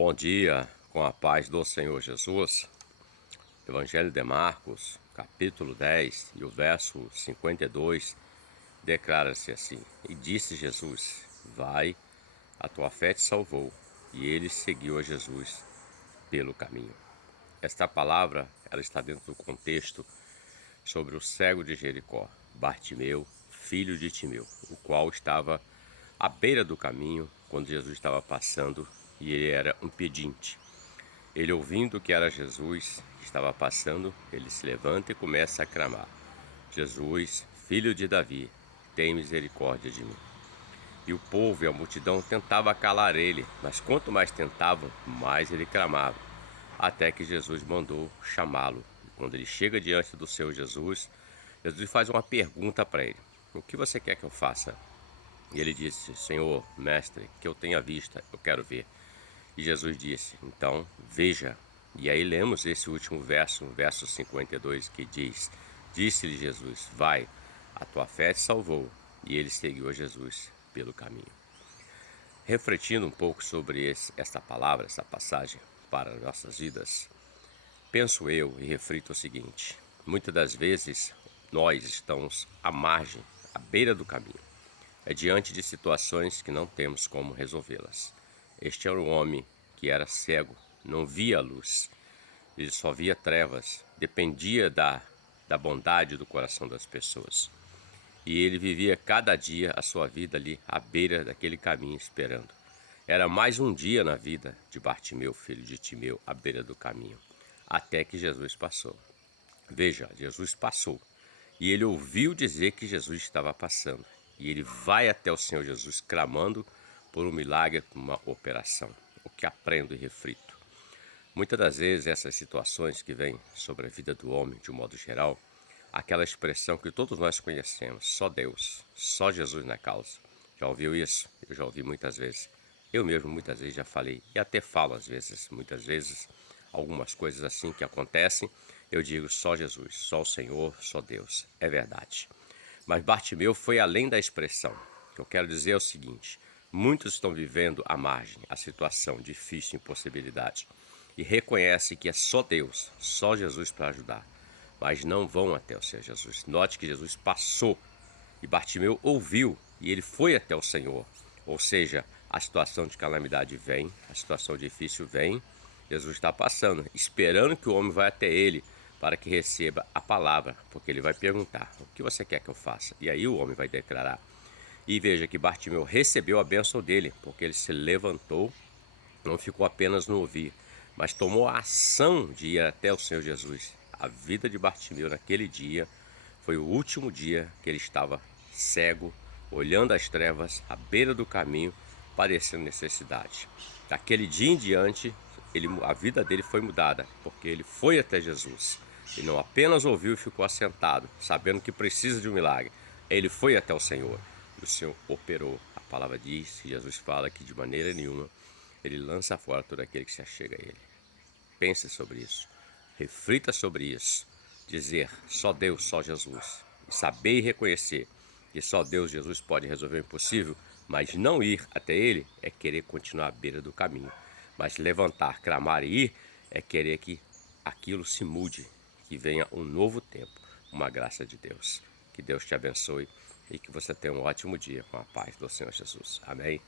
Bom dia, com a paz do Senhor Jesus. Evangelho de Marcos, capítulo 10 e o verso 52, declara-se assim: E disse Jesus: Vai, a tua fé te salvou. E ele seguiu a Jesus pelo caminho. Esta palavra, ela está dentro do contexto sobre o cego de Jericó, Bartimeu, filho de Timeu, o qual estava à beira do caminho quando Jesus estava passando, e ele era um pedinte. Ele, ouvindo que era Jesus que estava passando, ele se levanta e começa a clamar: Jesus, filho de Davi, tem misericórdia de mim. E o povo e a multidão tentavam calar ele, mas quanto mais tentavam, mais ele clamava, até que Jesus mandou chamá-lo. E quando ele chega diante do seu Jesus, Jesus faz uma pergunta para ele: O que você quer que eu faça? E ele disse: Senhor, mestre, que eu tenha vista, eu quero ver. E Jesus disse: Então, veja. E aí lemos esse último verso, o verso 52, que diz: Disse-lhe Jesus: Vai, a tua fé te salvou. E ele seguiu a Jesus pelo caminho. Refletindo um pouco sobre esta palavra, essa passagem para nossas vidas, penso eu e reflito o seguinte: muitas das vezes nós estamos à margem, à beira do caminho. É diante de situações que não temos como resolvê-las. Este era um homem que era cego, não via a luz, ele só via trevas, dependia da bondade do coração das pessoas. E ele vivia cada dia a sua vida ali à beira daquele caminho esperando. Era mais um dia na vida de Bartimeu, filho de Timeu, à beira do caminho, até que Jesus passou. Veja, Jesus passou e ele ouviu dizer que Jesus estava passando. E ele vai até o Senhor Jesus clamando por um milagre, por uma operação. O que aprendo e reflito. Muitas das vezes essas situações que vêm sobre a vida do homem, de um modo geral, aquela expressão que todos nós conhecemos: só Deus, só Jesus na causa. Já ouviu isso? Eu já ouvi muitas vezes. Eu mesmo muitas vezes já falei e até falo às vezes, muitas vezes, algumas coisas assim que acontecem, eu digo só Jesus, só o Senhor, só Deus. É verdade. Mas Bartimeu foi além da expressão. O que eu quero dizer é o seguinte: muitos estão vivendo à margem, a situação difícil, impossibilidade, e reconhecem que é só Deus, só Jesus para ajudar, mas não vão até o Senhor Jesus. Note que Jesus passou e Bartimeu ouviu e ele foi até o Senhor. Ou seja, a situação de calamidade vem, a situação difícil vem, Jesus está passando, esperando que o homem vá até ele para que receba a palavra, porque ele vai perguntar: o que você quer que eu faça? E aí o homem vai declarar. E veja que Bartimeu recebeu a bênção dele, porque ele se levantou, não ficou apenas no ouvir, mas tomou a ação de ir até o Senhor Jesus. A vida de Bartimeu naquele dia foi o último dia que ele estava cego, olhando as trevas, à beira do caminho, padecendo necessidade. Daquele dia em diante, a vida dele foi mudada, porque ele foi até Jesus. Ele não apenas ouviu e ficou assentado, sabendo que precisa de um milagre. Ele foi até o Senhor e o Senhor operou. A palavra diz, Jesus fala que de maneira nenhuma ele lança fora todo aquele que se achega a ele. Pense sobre isso, reflita sobre isso. Dizer só Deus, só Jesus, e saber e reconhecer que só Deus, Jesus pode resolver o impossível, mas não ir até Ele é querer continuar à beira do caminho. Mas levantar, clamar e ir é querer que aquilo se mude, que venha um novo tempo, uma graça de Deus. Que Deus te abençoe e que você tenha um ótimo dia com a paz do Senhor Jesus. Amém?